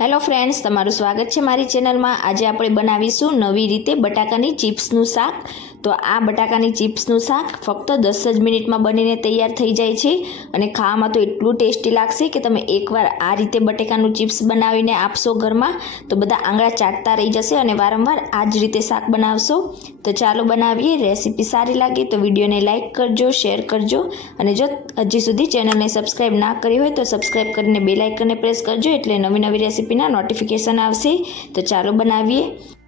Hello friends, તમારું સ્વાગત છે મારી ચેનલમાં। આજે આપણે બનાવીશું નવી રીતે બટાકાની ચિપ્સનું શાક। તો આ બટાકાની ચિપ્સનું શાક ફક્ત 10 જ મિનિટમાં બનીને તૈયાર થઈ જાય છે અને ખાવામાં તો એટલું ટેસ્ટી લાગશે કે તમે એકવાર આ રીતે બટાકાનું ચિપ્સ બનાવીને આપશો ઘરમાં તો બધા આંગળા ચાટતા રહી જશે અને વારંવાર આ જ રીતે શાક બનાવશો। તો ચાલો બનાવીએ। રેસીપી સારી લાગે તો વિડીયોને લાઇક કરજો, શેર કરજો અને જો હજી સુધી ચેનલને સબસ્ક્રાઈબ ના કરી હોય તો સબસ્ક્રાઈબ કરીને બેલ આઇકનને પ્રેસ કરજો એટલે નવી રેસીપીના નોટિફિકેશન આવશે। તો ચાલો બનાવીએ।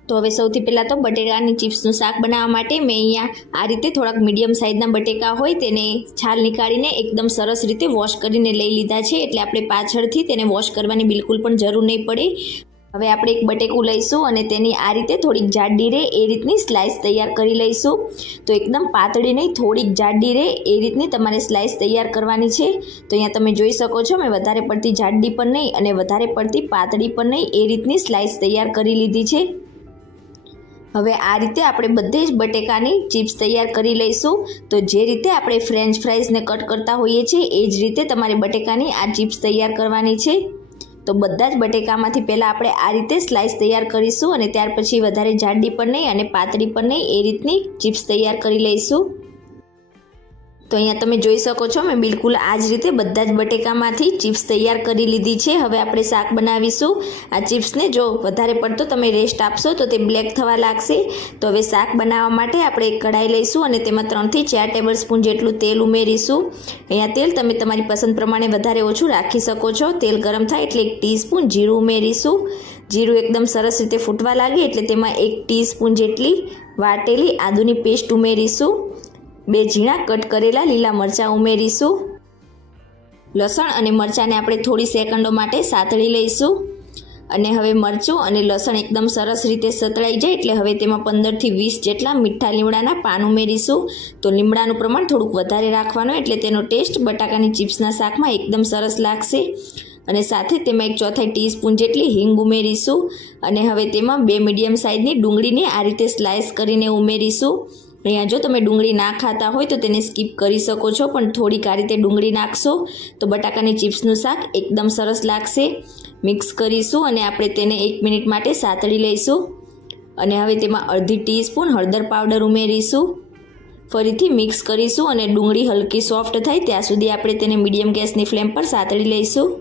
તો હવે સૌથી પહેલાં તો બટેકાની ચિપ્સનું શાક બનાવવા માટે મેં અહીંયા આ રીતે થોડાક મીડિયમ સાઇઝના બટેકા હોય તેને છાલ નીકાળીને એકદમ સરસ રીતે વોશ કરીને લઈ લીધા છે, એટલે આપણે પાછળથી તેને વોશ કરવાની બિલકુલ પણ જરૂર નહીં પડે। હવે આપણે એક બટેકું લઈશું અને તેની આ રીતે થોડીક જાડી રહે એ રીતની સ્લાઇસ તૈયાર કરી લઈશું। તો એકદમ પાતળી નહીં, થોડીક જાડી રહે એ રીતની તમારે સ્લાઇસ તૈયાર કરવાની છે। તો અહીંયા તમે જોઈ શકો છો મેં વધારે પડતી જાડી પણ નહીં અને વધારે પડતી પાતળી પણ નહીં એ રીતની સ્લાઇસ તૈયાર કરી લીધી છે। હવે આ રીતે આપણે બધે જ બટેકાની ચિપ્સ તૈયાર કરી લઈશું। તો જે રીતે આપણે ફ્રેન્ચ ફ્રાઈઝને કટ કરતા હોઈએ છીએ એ જ રીતે તમારે બટેકાની આ ચિપ્સ તૈયાર કરવાની છે। તો બધા જ બટેકામાંથી પહેલાં આપણે આ રીતે સ્લાઇસ તૈયાર કરીશું અને ત્યાર પછી વધારે જાડી પણ નહીં અને પાતળી પણ નહીં એ રીતની ચિપ્સ તૈયાર કરી લઈશું। તો અહીંયા તમે જોઈ શકો છો મેં બિલકુલ આ જ રીતે બધા જ બટેકામાંથી ચિપ્સ તૈયાર કરી લીધી છે। હવે આપણે શાક બનાવીશું। આ ચિપ્સને જો વધારે પડતો તમે રેસ્ટ આપશો તો તે બ્લેક થવા લાગશે। તો હવે શાક બનાવવા માટે આપણે એક કઢાઈ લઈશું અને તેમાં 3 થી 4 ટેબલ સ્પૂન જેટલું તેલ ઉમેરીશું। અહીંયા તેલ તમે તમારી પસંદ પ્રમાણે વધારે ઓછું રાખી શકો છો। તેલ ગરમ થાય એટલે 1 ટીસ્પૂન જીરું ઉમેરીશું। જીરું એકદમ સરસ રીતે ફૂટવા લાગે એટલે તેમાં 1 ટીસ્પૂન જેટલી વાટેલી આદુની પેસ્ટ ઉમેરીશું। 2 ઝીણા કટ કરેલા લીલા મરચાં ઉમેરીશું। લસણ અને મરચાંને આપણે થોડી સેકન્ડો માટે સાતળી લઈશું અને હવે મરચું અને લસણ એકદમ સરસ રીતે સતળાઈ જાય એટલે હવે તેમાં 15 થી 20 જેટલા મીઠા લીમડાના પાન ઉમેરીશું। તો લીમડાનું પ્રમાણ થોડુંક વધારે રાખવાનું એટલે તેનો ટેસ્ટ બટાકાની ચિપ્સના શાકમાં એકદમ સરસ લાગશે। અને સાથે તેમાં 1/4 ટીસ્પૂન જેટલી હિંગ ઉમેરીશું અને હવે તેમાં 2 મીડિયમ સાઇઝની ડુંગળીને આ રીતે સ્લાઇસ કરીને ઉમેરીશું। અહીંયા જો તમે ડુંગળી ના ખાતા હોય તો તેને સ્કીપ કરી શકો છો, પણ થોડીક આ રીતે ડુંગળી નાખશો તો બટાકાની ચિપ્સનું શાક એકદમ સરસ લાગશે। મિક્સ કરીશું અને આપણે તેને 1 મિનિટ માટે સાતળી લઈશું અને હવે તેમાં અડધી ટીસ્પૂન હળદર પાવડર ઉમેરીશું। ફરીથી મિક્સ કરીશું અને ડુંગળી હલકી સોફ્ટ થાય ત્યાં સુધી આપણે તેને મીડિયમ ગેસની ફ્લેમ પર સાતળી લઈશું।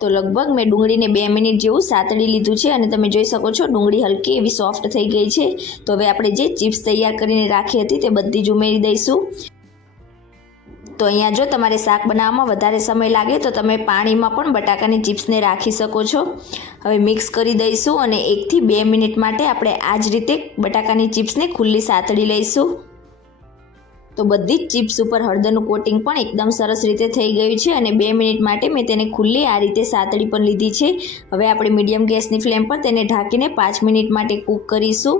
તો લગભગ મેં ડુંગળીને 2 મિનિટ જેવું સાતળી લીધું છે અને તમે જોઈ શકો છો ડુંગળી હલકી એવી સોફ્ટ થઈ ગઈ છે। તો હવે આપણે જે ચિપ્સ તૈયાર કરીને રાખી હતી તે બધી જ ઉમેરી દઈશું। તો અહીંયા જો તમારે શાક બનાવવામાં વધારે સમય લાગે તો તમે પાણીમાં પણ બટાકાની ચિપ્સને રાખી શકો છો। હવે મિક્સ કરી દઈશું અને 1 થી 2 મિનિટ માટે આપણે આ જ રીતે બટાકાની ચિપ્સને ખુલ્લી સાતળી લઈશું। તો બધી જ ચિપ્સ ઉપર હળદરનું કોટિંગ પણ એકદમ સરસ રીતે થઈ ગયું છે અને 2 મિનિટ માટે મેં તેને ખુલ્લી આ રીતે સાતળી પણ લીધી છે। હવે આપણે મીડિયમ ગેસની ફ્લેમ પર તેને ઢાંકીને 5 મિનિટ માટે કૂક કરીશું।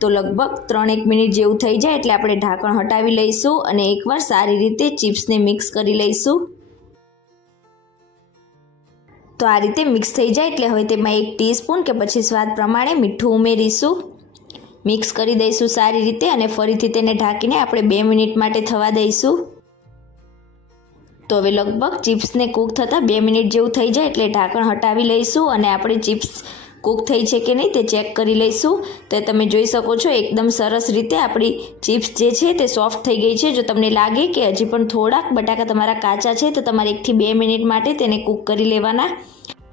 તો લગભગ 3-1 મિનિટ જેવું થઈ જાય એટલે આપણે ઢાંકણ હટાવી લઈશું અને એકવાર સારી રીતે ચિપ્સને મિક્સ કરી લઈશું। તો આ રીતે મિક્સ થઈ જાય એટલે હવે તેમાં 1 ટીસ્પૂન કે પછી સ્વાદ પ્રમાણે મીઠું ઉમેરીશું। મિક્સ કરી દઈશું સારી રીતે અને ફરીથી તેને ઢાંકીને આપણે 2 મિનિટ માટે થવા દઈશું। તો હવે લગભગ ચિપ્સને કૂક થતાં 2 મિનિટ જેવું થઈ જાય એટલે ઢાંકણ હટાવી લઈશું અને આપણે ચિપ્સ કૂક થઈ છે કે નહીં તે ચેક કરી લઈશું। તો તમે જોઈ શકો છો એકદમ સરસ રીતે આપણી ચિપ્સ જે છે તે સોફ્ટ થઈ ગઈ છે। જો તમને લાગે કે હજી પણ થોડાક બટાકા તમારા કાચા છે તો તમારે 1 થી 2 મિનિટ માટે તેને કૂક કરી લેવાના।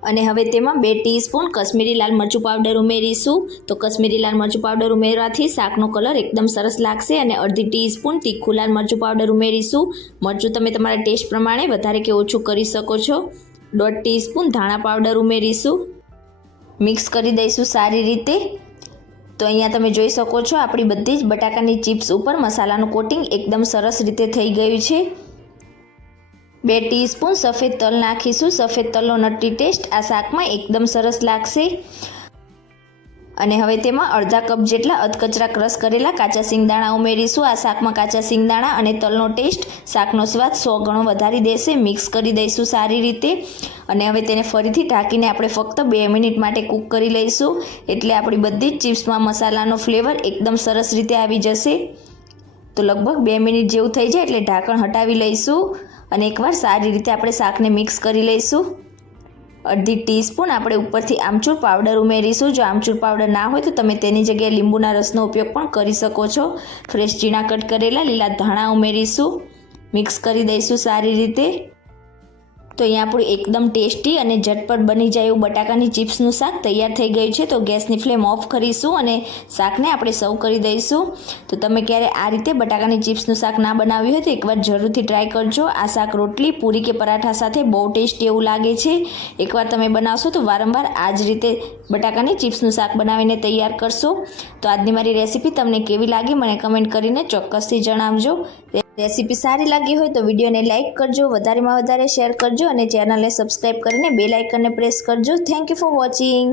અને હવે તેમાં 2 ટીસ્પૂન કશ્મીરી લાલ મરચું પાવડર ઉમેરીશું। તો કશ્મીરી લાલ મરચું પાવડર ઉમેરવાથી શાકનો કલર એકદમ સરસ લાગશે અને અડધી ટીસ્પૂન તીખું લાલ મરચું પાવડર ઉમેરીશું। મરચું તમે તમારા ટેસ્ટ પ્રમાણે વધારે કે ઓછું કરી શકો છો। 1/2 ટીસ્પૂન ધાણા પાવડર ઉમેરીશું। મિક્સ કરી દઈશું સારી રીતે। તો અહીંયા તમે જોઈ શકો છો આપણી બધી જ બટાકાની ચિપ્સ ઉપર મસાલાનું કોટિંગ એકદમ સરસ રીતે થઈ ગયું છે। 2 ટીસ્પૂન સફેદ તલ નાખીશું। સફેદ તલનો નટી ટેસ્ટ આ શાકમાં એકદમ સરસ લાગશે। અને હવે તેમાં અડધા કપ જેટલા અધકચરા ક્રશ કરેલા કાચા સિંગદાણા ઉમેરીશું। આ શાકમાં કાચા સિંગદાણા અને તલનો ટેસ્ટ શાકનો સ્વાદ 100 ગણો વધારી દેશે। મિક્સ કરી દઈશું સારી રીતે અને હવે તેને ફરીથી ઢાંકીને આપણે ફક્ત 2 મિનિટ માટે કૂક કરી લઈશું એટલે આપણી બધી જ ચિપ્સમાં મસાલાનો ફ્લેવર એકદમ સરસ રીતે આવી જશે। તો લગભગ 2 મિનિટ જેવું થઈ જાય એટલે ઢાંકણ હટાવી લઈશું અને એકવાર સારી રીતે આપણે શાકને મિક્સ કરી લઈશું। અડધી ટીસ્પૂન આપણે ઉપરથી આમચૂર પાવડર ઉમેરીશું. જો આમચૂર પાવડર ના હોય તો તમે તેની જગ્યાએ લીંબુના રસનો ઉપયોગ પણ કરી શકો છો. ફ્રેશ ઝીણા કટ કરેલા લીલા ધાણા ઉમેરીશું. મિક્સ કરી દઈશું સારી રીતે. તો અહીંયા આપણું એકદમ ટેસ્ટી અને ઝટપટ બની જાય એવું બટાકાની ચિપ્સનું શાક તૈયાર થઈ ગયું છે. તો ગેસની ફ્લેમ ઓફ કરીશું અને શાકને આપણે સર્વ કરી દઈશું. તો તમે ક્યારે આ રીતે બટાકાની ચિપ્સનું શાક ના બનાવ્યું હોય તો એકવાર જરૂરથી ટ્રાય કરજો. આ શાક રોટલી, પૂરી કે પરાઠા સાથે બહુ ટેસ્ટી એવું લાગે છે. એકવાર તમે બનાવશો તો વારંવાર આ જ રીતે બટાકાની ચિપ્સનું શાક બનાવીને તૈયાર કરશો. તો આજની મારી રેસીપી તમને કેવી લાગી મને કમેન્ટ કરીને ચોક્કસથી જણાવજો. રેસીપી સારી લાગી હોય તો વિડીયોને લાઇક કરજો, વધારેમાં વધારે શેર કરજો અને ચેનલને સબસ્ક્રાઈબ કરીને બેલ આઇકનને પ્રેસ કરજો. Thank you for watching.